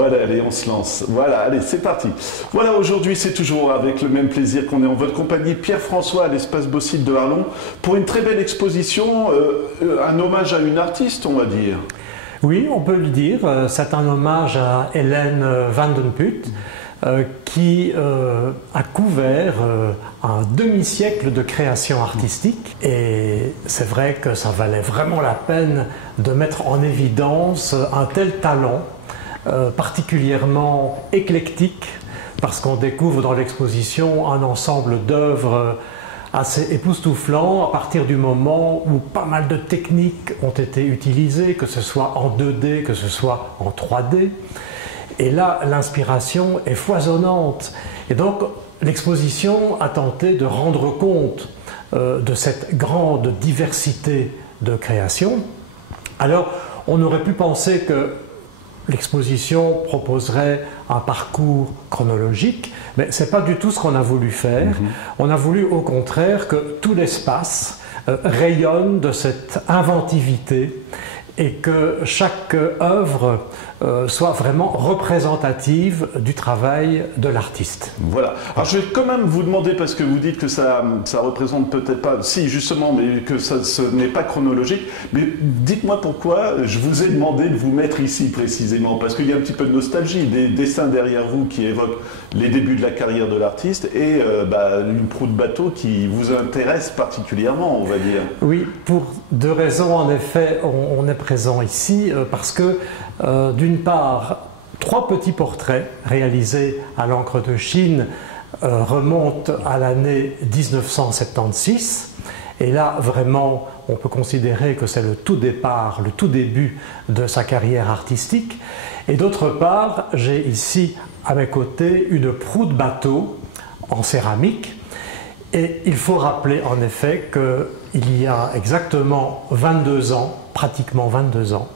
Voilà, allez, on se lance. Voilà, allez, c'est parti. Voilà, aujourd'hui, c'est toujours avec le même plaisir qu'on est en votre compagnie, Pierre-François, à l'Espace Beausite de Arlon, pour une très belle exposition, un hommage à une artiste, on va dire. Oui, on peut le dire. C'est un hommage à Hélène van den Put, qui a couvert un demi-siècle de création artistique. Et c'est vrai que ça valait vraiment la peine de mettre en évidence un tel talent, particulièrement éclectique, parce qu'on découvre dans l'exposition un ensemble d'œuvres assez époustouflant à partir du moment où pas mal de techniques ont été utilisées, que ce soit en 2D, que ce soit en 3D. Et là, l'inspiration est foisonnante. Et donc, l'exposition a tenté de rendre compte de cette grande diversité de créations. Alors, on aurait pu penser que l'exposition proposerait un parcours chronologique, mais ce n'est pas du tout ce qu'on a voulu faire. On a voulu au contraire que tout l'espace rayonne de cette inventivité et que chaque œuvre soit vraiment représentative du travail de l'artiste. Voilà. Alors je vais quand même vous demander, parce que vous dites que ça représente peut-être pas, si justement, mais que ce n'est pas chronologique, mais dites-moi pourquoi je vous ai demandé de vous mettre ici précisément, parce qu'il y a un petit peu de nostalgie, des dessins derrière vous qui évoquent les débuts de la carrière de l'artiste et une proue de bateau qui vous intéresse particulièrement, on va dire. Oui, pour deux raisons en effet, on est présent ici, parce que d'une part, 3 petits portraits réalisés à l'encre de Chine remontent à l'année 1976. Et là, vraiment, on peut considérer que c'est le tout départ, le tout début de sa carrière artistique. Et d'autre part, j'ai ici à mes côtés une proue de bateau en céramique. Et il faut rappeler en effet qu'il y a exactement 22 ans, pratiquement 22 ans,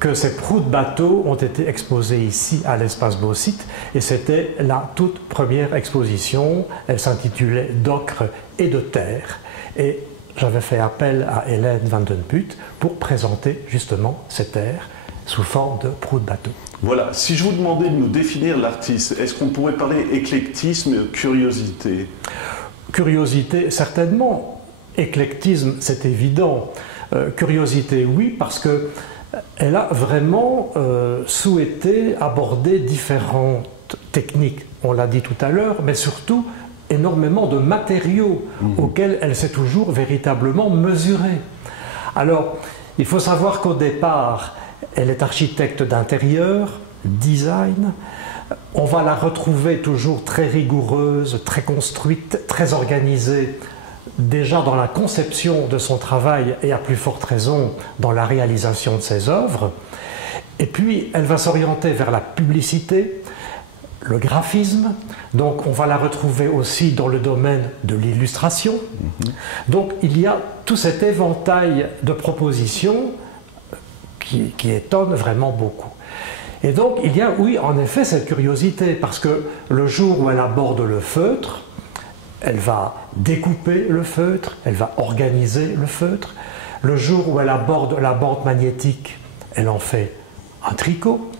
que ces proues de bateau ont été exposées ici à l'Espace Beausite, et c'était la toute première exposition. Elle s'intitulait d'ocre et de terre, et j'avais fait appel à Hélène van den Put pour présenter justement ces terres sous forme de proues de bateau. Voilà, si je vous demandais de nous définir l'artiste, est-ce qu'on pourrait parler éclectisme, curiosité? Curiosité, certainement. Éclectisme, c'est évident. Curiosité, oui, parce que elle a vraiment souhaité aborder différentes techniques, on l'a dit tout à l'heure, mais surtout énormément de matériaux auxquels elle s'est toujours véritablement mesurée. Alors, il faut savoir qu'au départ, elle est architecte d'intérieur, design. On va la retrouver toujours très rigoureuse, très construite, très organisée, déjà dans la conception de son travail et à plus forte raison dans la réalisation de ses œuvres. Et puis elle va s'orienter vers la publicité, le graphisme, donc on va la retrouver aussi dans le domaine de l'illustration. Donc il y a tout cet éventail de propositions qui étonne vraiment beaucoup. Et donc il y a, oui, en effet, cette curiosité, parce que le jour où elle aborde le feutre, elle va découper le feutre, elle va organiser le feutre. Le jour où elle aborde la bande magnétique, elle en fait un tricot.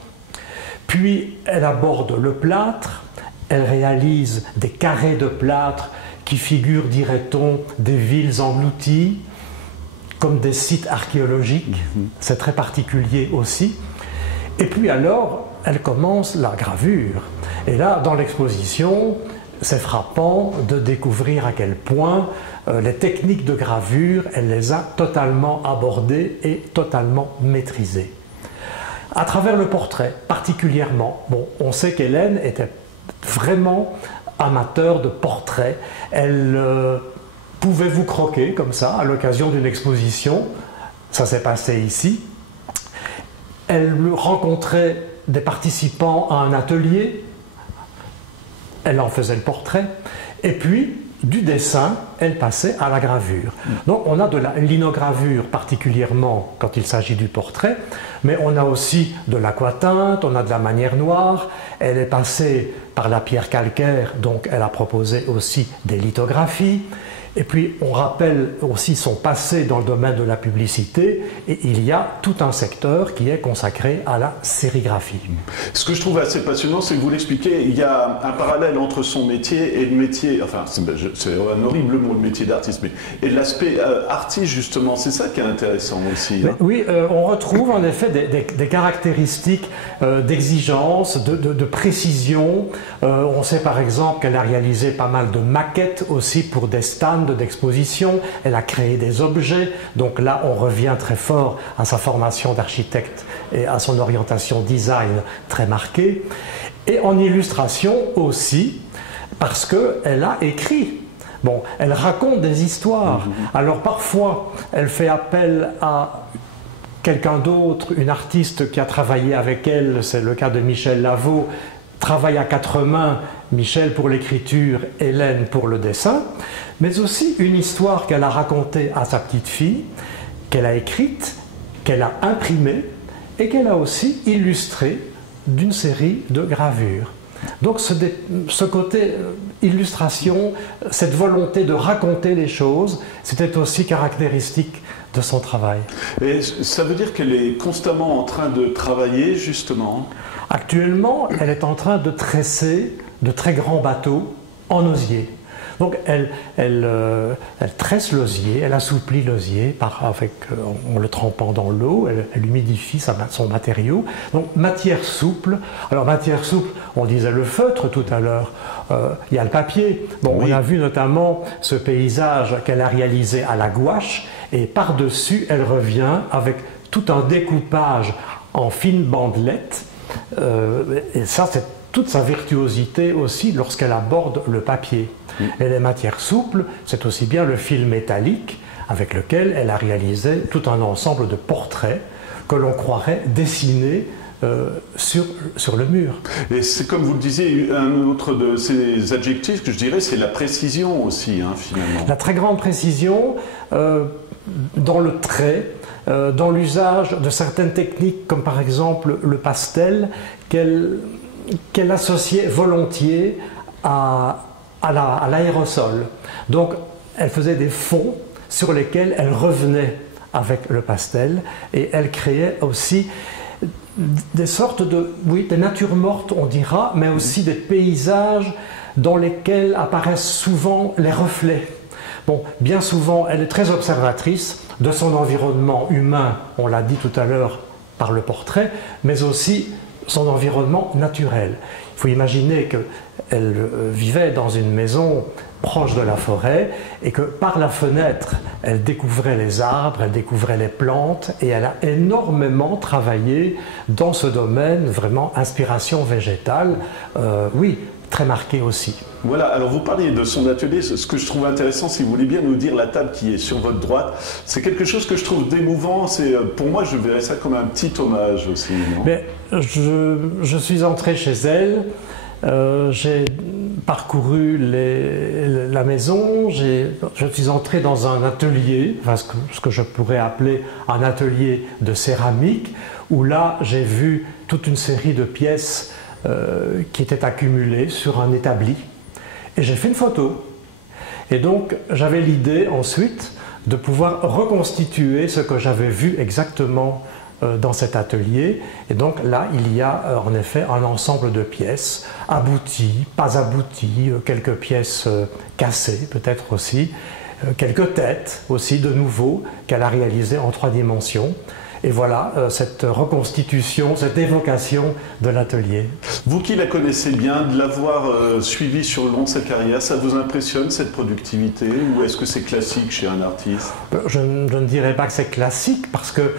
Puis elle aborde le plâtre, elle réalise des carrés de plâtre qui figurent, dirait-on, des villes englouties, comme des sites archéologiques. C'est très particulier aussi. Et puis alors, elle commence la gravure. Et là, dans l'exposition, c'est frappant de découvrir à quel point les techniques de gravure, elle les a totalement abordées et totalement maîtrisées. À travers le portrait, particulièrement, bon, on sait qu'Hélène était vraiment amateur de portraits. Elle pouvait vous croquer comme ça à l'occasion d'une exposition. Ça s'est passé ici. Elle rencontrait des participants à un atelier. Elle en faisait le portrait. Et puis, du dessin, elle passait à la gravure. Donc on a de la linogravure particulièrement quand il s'agit du portrait, mais on a aussi de l'aquatinte, on a de la manière noire. Elle est passée par la pierre calcaire, donc elle a proposé aussi des lithographies. Et puis on rappelle aussi son passé dans le domaine de la publicité, et il y a tout un secteur qui est consacré à la sérigraphie. Ce que je trouve assez passionnant, c'est que vous l'expliquez, il y a un parallèle entre son métier et le métier, enfin c'est un horrible mot, le métier d'artiste, mais et l'aspect artiste justement, c'est ça qui est intéressant aussi. Hein. Oui, on retrouve en effet des caractéristiques d'exigence, de précision. On sait par exemple qu'elle a réalisé pas mal de maquettes aussi pour des stands d'exposition, elle a créé des objets, donc là on revient très fort à sa formation d'architecte et à son orientation design très marquée, et en illustration aussi, parce qu'elle a écrit. Bon, elle raconte des histoires, alors parfois elle fait appel à quelqu'un d'autre, une artiste qui a travaillé avec elle, c'est le cas de Michel Lavaux, travaille à quatre mains, Michel pour l'écriture, Hélène pour le dessin, mais aussi une histoire qu'elle a racontée à sa petite fille, qu'elle a écrite, qu'elle a imprimée et qu'elle a aussi illustrée d'une série de gravures. Donc ce côté illustration, cette volonté de raconter les choses, c'était aussi caractéristique de son travail. Et ça veut dire qu'elle est constamment en train de travailler justement? Actuellement, elle est en train de tresser de très grands bateaux en osier. Donc elle tresse l'osier, elle assouplit l'osier en le trempant dans l'eau, elle humidifie son matériau. Donc matière souple. Alors matière souple, on disait le feutre tout à l'heure, il y a le papier. Bon, oui. On a vu notamment ce paysage qu'elle a réalisé à la gouache, et par-dessus elle revient avec tout un découpage en fines bandelettes. Et ça, c'est toute sa virtuosité aussi lorsqu'elle aborde le papier. Et les matières souples, c'est aussi bien le fil métallique avec lequel elle a réalisé tout un ensemble de portraits que l'on croirait dessinés sur le mur. Et c'est comme vous le disiez, un autre de ces adjectifs que je dirais, c'est la précision aussi, hein, finalement. La très grande précision dans le trait, dans l'usage de certaines techniques, comme par exemple le pastel, qu'elle associait volontiers à l'aérosol. Donc elle faisait des fonds sur lesquels elle revenait avec le pastel, et elle créait aussi des sortes des natures mortes, on dira, mais aussi des paysages dans lesquels apparaissent souvent les reflets. Bon, bien souvent, elle est très observatrice de son environnement humain, on l'a dit tout à l'heure par le portrait, mais aussi son environnement naturel. Il faut imaginer qu'elle vivait dans une maison proche de la forêt et que par la fenêtre, elle découvrait les arbres, elle découvrait les plantes, et elle a énormément travaillé dans ce domaine, vraiment inspiration végétale, oui, très marqué aussi. Voilà, alors vous parliez de son atelier, ce que je trouve intéressant, si vous voulez bien nous dire la table qui est sur votre droite, c'est quelque chose que je trouve d'émouvant, pour moi je verrais ça comme un petit hommage aussi. Non? Mais je suis entré chez elle, j'ai parcouru la maison, je suis entré dans un atelier, enfin ce que je pourrais appeler un atelier de céramique, où là j'ai vu toute une série de pièces qui étaient accumulées sur un établi, et j'ai fait une photo. Et donc j'avais l'idée ensuite de pouvoir reconstituer ce que j'avais vu exactement dans cet atelier. Et donc là, il y a en effet un ensemble de pièces, abouties, pas abouties, quelques pièces cassées peut-être aussi, quelques têtes aussi de nouveau qu'elle a réalisées en 3 dimensions. Et voilà cette reconstitution, cette évocation de l'atelier. Vous qui la connaissez bien, de l'avoir suivie sur le long de sa carrière, ça vous impressionne cette productivité, ou est-ce que c'est classique chez un artiste? Je ne dirais pas que c'est classique, parce que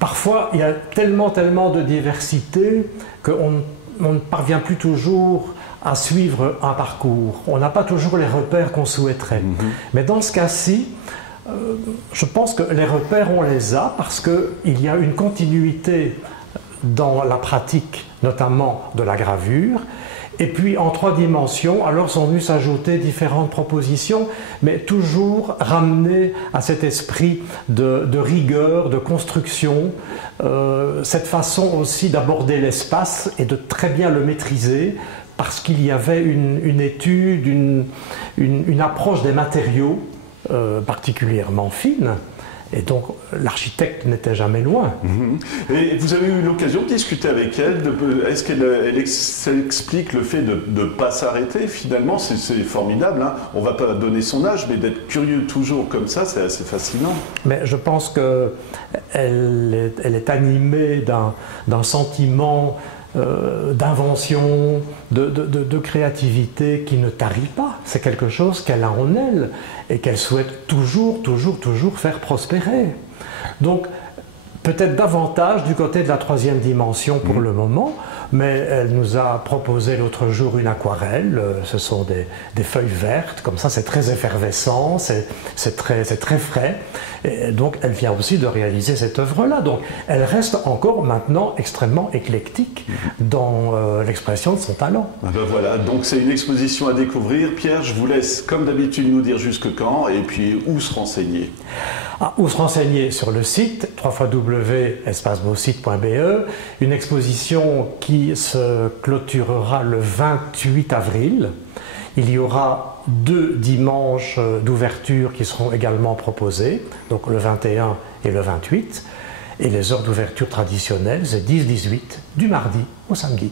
parfois il y a tellement de diversité qu'on ne parvient plus toujours à suivre un parcours. On n'a pas toujours les repères qu'on souhaiterait. Mais dans ce cas-ci, je pense que les repères, on les a parce qu'il y a une continuité dans la pratique, notamment de la gravure. Et puis en 3 dimensions, alors sont venues s'ajouter différentes propositions, mais toujours ramenées à cet esprit de rigueur, de construction, cette façon aussi d'aborder l'espace et de très bien le maîtriser, parce qu'il y avait une étude, une approche des matériaux particulièrement fine. Et donc, l'architecte n'était jamais loin. Et vous avez eu l'occasion de discuter avec elle. Est-ce qu'elle explique le fait de ne pas s'arrêter finalement? C'est formidable. Hein. On ne va pas donner son âge, mais d'être curieux toujours comme ça, c'est assez fascinant. Mais je pense qu'elle est animée d'un sentiment d'invention, de créativité qui ne tarit pas. C'est quelque chose qu'elle a en elle et qu'elle souhaite toujours faire prospérer. Donc, peut-être davantage du côté de la troisième dimension pour le moment, mais elle nous a proposé l'autre jour une aquarelle. Ce sont des feuilles vertes, comme ça c'est très effervescent, c'est très frais. Et donc elle vient aussi de réaliser cette œuvre-là. Donc elle reste encore maintenant extrêmement éclectique dans l'expression de son talent. Ben voilà, donc c'est une exposition à découvrir. Pierre, je vous laisse comme d'habitude nous dire jusque quand et puis où se renseigner. Où se renseigner sur le site www.espacebauxite.be, une exposition qui se clôturera le 28 avril. Il y aura 2 dimanches d'ouverture qui seront également proposés, donc le 21 et le 28. Et les heures d'ouverture traditionnelles, c'est 10-18 du mardi au samedi.